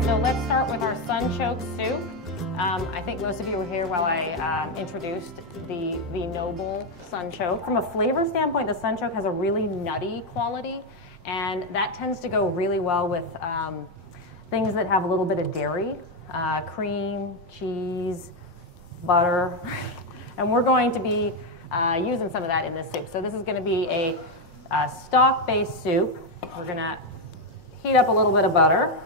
right, so let's start with our Sunchoke soup. I think most of you were here while I introduced the noble Sunchoke. From a flavor standpoint, the Sunchoke has a really nutty quality, and that tends to go really well with things that have a little bit of dairy, cream, cheese, butter, and we're going to be using some of that in this soup. So this is going to be a stock-based soup. We're going to heat up a little bit of butter,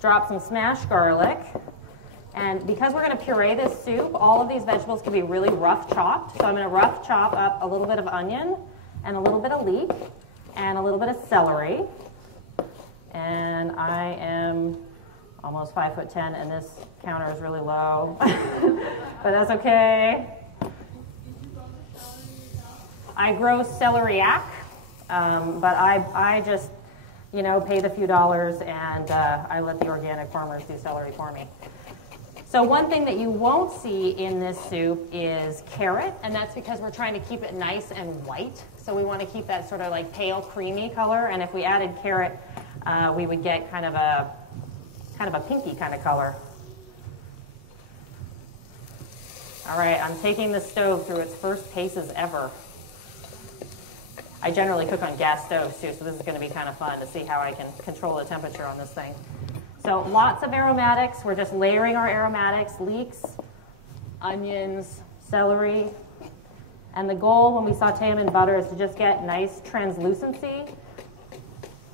drop some smashed garlic, and because we're going to puree this soup, all of these vegetables can be really rough chopped. So I'm going to rough chop up a little bit of onion and a little bit of leek and a little bit of celery. And I am almost 5'10", and this counter is really low, but that's okay. I grow celeriac, but I just, you know, pay the few dollars, and I let the organic farmers do celery for me. So one thing that you won't see in this soup is carrot, and that's because we're trying to keep it nice and white. So we want to keep that sort of like pale, creamy color, and if we added carrot, we would get kind of a pinky kind of color. All right, I'm taking the stove through its first paces ever. I generally cook on gas stoves too, so this is going to be kind of fun to see how I can control the temperature on this thing. So lots of aromatics. We're just layering our aromatics, leeks, onions, celery. And the goal when we saute them in butter is to just get nice translucency.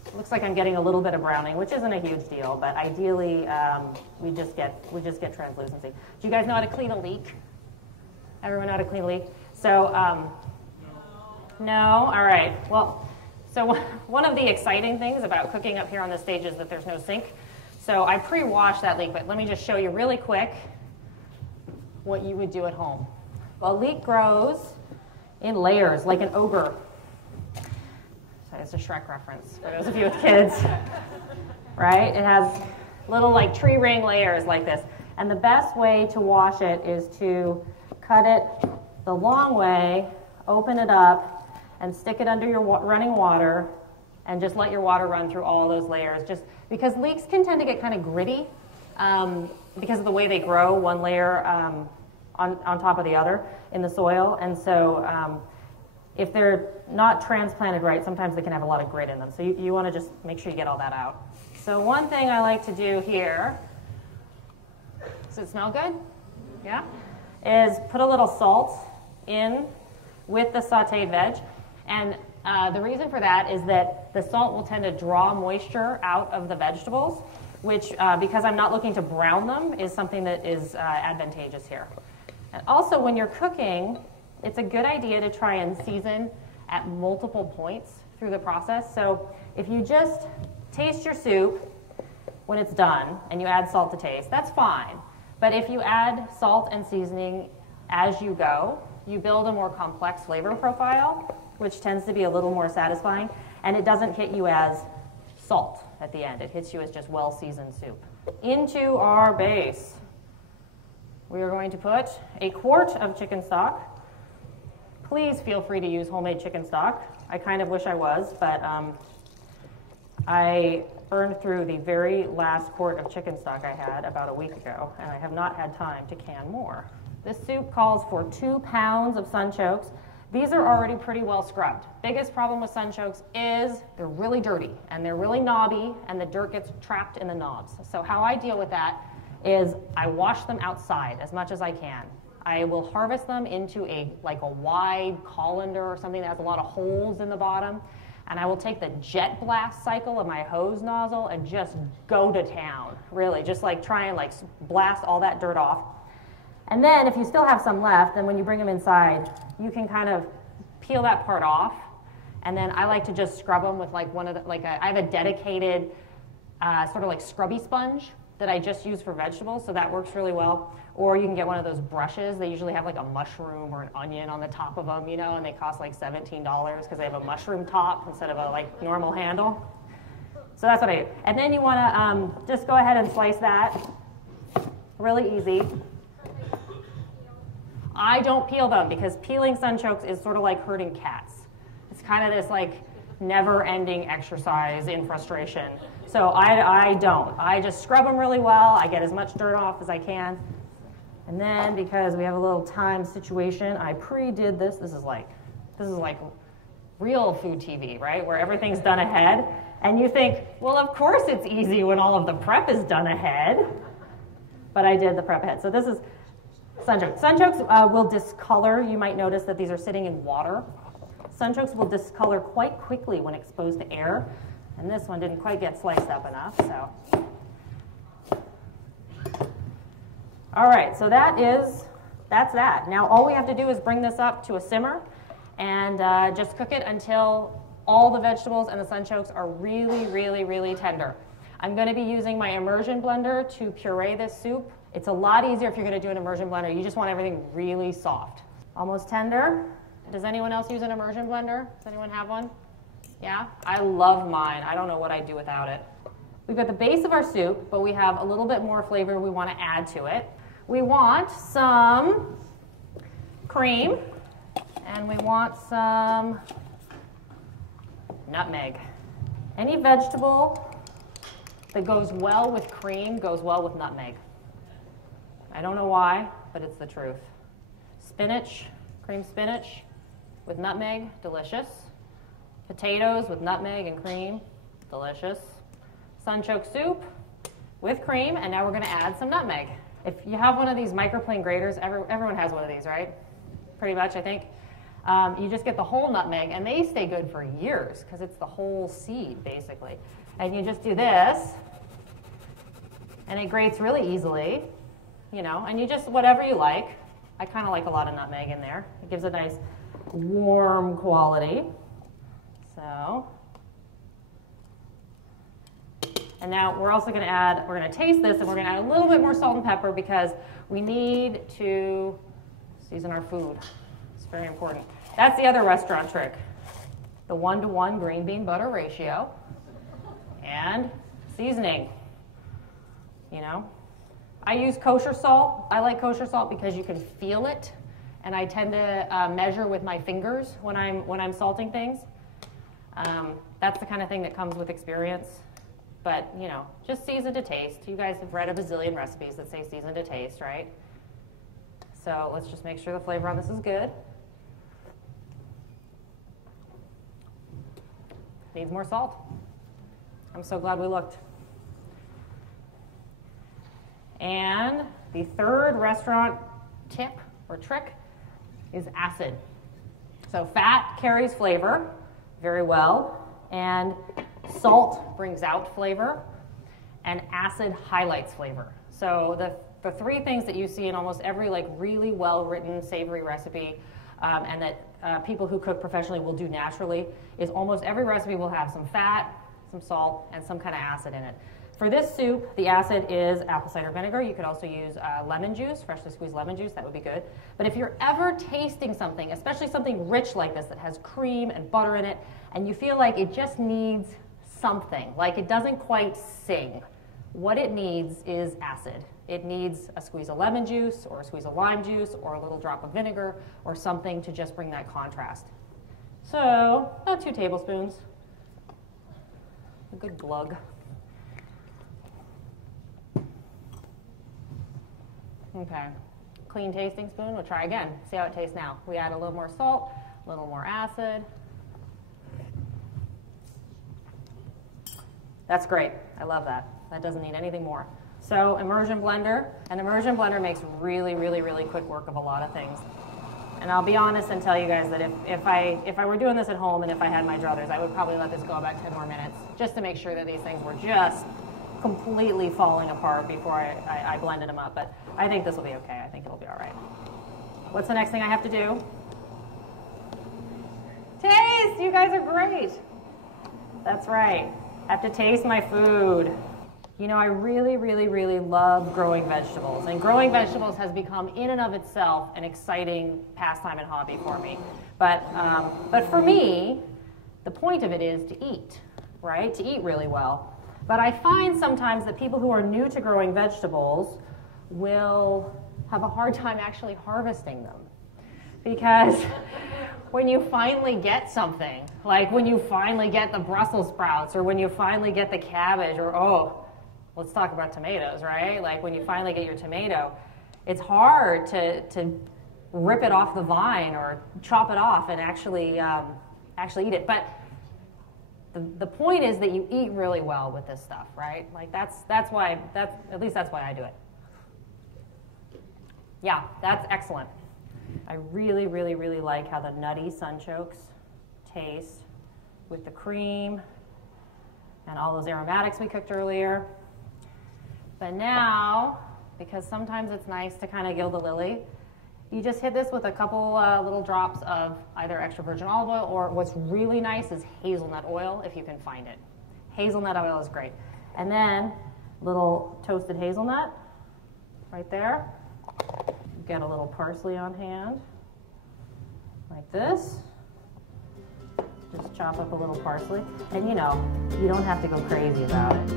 It looks like I'm getting a little bit of browning, which isn't a huge deal, but ideally we just get translucency. Do you guys know how to clean a leek? Everyone know how to clean a leek? So, no? All right. Well, so one of the exciting things about cooking up here on the stage is that there's no sink. So I pre-washed that leek, but let me just show you really quick what you would do at home. Well, a leek grows in layers, like an ogre. So it's a Shrek reference for those of you with kids, right? It has little like tree ring layers like this. And the best way to wash it is to cut it the long way, open it up, and stick it under your running water, and just let your water run through all those layers. Just because leeks can tend to get kind of gritty because of the way they grow, one layer on top of the other in the soil. And so if they're not transplanted right, sometimes they can have a lot of grit in them. So you want to just make sure you get all that out. So one thing I like to do here, does it smell good? Yeah? Is put a little salt in with the sauteed veg. And the reason for that is that the salt will tend to draw moisture out of the vegetables, which, because I'm not looking to brown them, is something that is advantageous here. And also, when you're cooking, it's a good idea to try and season at multiple points through the process. So if you just taste your soup when it's done and you add salt to taste, that's fine. But if you add salt and seasoning as you go, you build a more complex flavor profile, which tends to be a little more satisfying, and it doesn't hit you as salt at the end. It hits you as just well-seasoned soup. Into our base, we are going to put a quart of chicken stock. Please feel free to use homemade chicken stock. I kind of wish I was, but I burned through the very last quart of chicken stock I had about a week ago, and I have not had time to can more. This soup calls for 2 pounds of Sunchokes. These are already pretty well scrubbed. Biggest problem with Sunchokes is they're really dirty, and they're really knobby, and the dirt gets trapped in the knobs. So how I deal with that is I wash them outside as much as I can. I will harvest them into a wide colander or something that has a lot of holes in the bottom, and I will take the jet blast cycle of my hose nozzle and just go to town, really, just like try and like blast all that dirt off. And then if you still have some left, then when you bring them inside, you can kind of peel that part off, and then I like to just scrub them with like I have a dedicated sort of like scrubby sponge that I just use for vegetables, so that works really well. Or you can get one of those brushes. They usually have like a mushroom or an onion on the top of them, you know, and they cost like $17 because they have a mushroom top instead of a like normal handle. So that's what I do. And then you want to just go ahead and slice that. Really easy. I don't peel them because peeling Sunchokes is sort of like herding cats. It's kind of this like never-ending exercise in frustration. So I don't. I just scrub them really well. I get as much dirt off as I can. And then, because we have a little time situation, I pre-did this. This is like real food TV, right? Where everything's done ahead. And you think, well, of course it's easy when all of the prep is done ahead. But I did the prep ahead. So this is Sunchokes. Sunchokes will discolor. You might notice that these are sitting in water. Sunchokes will discolor quite quickly when exposed to air. And this one didn't quite get sliced up enough, so. All right, so that's that. Now all we have to do is bring this up to a simmer and just cook it until all the vegetables and the Sunchokes are really, really, really tender. I'm going to be using my immersion blender to puree this soup. It's a lot easier if you're going to do an immersion blender. You just want everything really soft. Almost tender. Does anyone else use an immersion blender? Does anyone have one? Yeah? I love mine. I don't know what I'd do without it. We've got the base of our soup, but we have a little bit more flavor we want to add to it. We want some cream, and we want some nutmeg. Any vegetable that goes well with cream goes well with nutmeg. I don't know why, but it's the truth. Spinach, cream spinach with nutmeg, delicious. Potatoes with nutmeg and cream, delicious. Sunchoke soup with cream, and now we're going to add some nutmeg. If you have one of these microplane graters, everyone has one of these, right? Pretty much, I think. You just get the whole nutmeg, and they stay good for years because it's the whole seed, basically. And you just do this, and it grates really easily, you know, and you just, whatever you like. I kind of like a lot of nutmeg in there. It gives a nice warm quality. So, and now we're also going to add, we're going to taste this, and we're going to add a little bit more salt and pepper because we need to season our food. It's very important. That's the other restaurant trick. The 1-to-1 green bean butter ratio and seasoning. You know, I use kosher salt. I like kosher salt because you can feel it, and I tend to measure with my fingers when I'm salting things. That's the kind of thing that comes with experience. But, you know, just season to taste. You guys have read a bazillion recipes that say season to taste, right? So let's just make sure the flavor on this is good. Needs more salt. I'm so glad we looked. And the third restaurant tip or trick is acid. So fat carries flavor very well, and salt brings out flavor, and acid highlights flavor. So the three things that you see in almost every really well-written savory recipe and that people who cook professionally will do naturally is almost every recipe will have some fat, some salt, and some kind of acid in it. For this soup, the acid is apple cider vinegar. You could also use lemon juice, freshly squeezed lemon juice. That would be good. But if you're ever tasting something, especially something rich like this that has cream and butter in it, and you feel like it just needs something, like it doesn't quite sing, what it needs is acid. It needs a squeeze of lemon juice or a squeeze of lime juice or a little drop of vinegar or something to just bring that contrast. So about 2 tablespoons, a good glug. Okay, clean tasting spoon. We'll try again. See how it tastes now. We add a little more salt, a little more acid. That's great. I love that. That doesn't need anything more. So immersion blender. An immersion blender makes really, really, really quick work of a lot of things. And I'll be honest and tell you guys that if I were doing this at home and if I had my druthers, I would probably let this go about 10 more minutes just to make sure that these things were just completely falling apart before I blended them up. But I think this will be okay. I think it'll be all right. What's the next thing I have to do? Taste! You guys are great. That's right. I have to taste my food. You know, I really, really, really love growing vegetables. And growing vegetables has become, in and of itself, an exciting pastime and hobby for me. But for me, the point of it is to eat, right? To eat really well. But I find sometimes that people who are new to growing vegetables will have a hard time actually harvesting them. Because when you finally get something, like when you finally get the Brussels sprouts, or when you finally get the cabbage, or oh, let's talk about tomatoes, right? Like when you finally get your tomato, it's hard to rip it off the vine or chop it off and actually eat it. But the point is that you eat really well with this stuff, right? Like that's why at least that's why I do it. Yeah, that's excellent. I really, really, really like how the nutty Sunchokes taste with the cream and all those aromatics we cooked earlier. But now, because sometimes it's nice to kind of gild the lily, you just hit this with a couple little drops of either extra virgin olive oil, or what's really nice is hazelnut oil, if you can find it. Hazelnut oil is great. And then little toasted hazelnut right there. Get a little parsley on hand, like this. Just chop up a little parsley. And you know, you don't have to go crazy about it.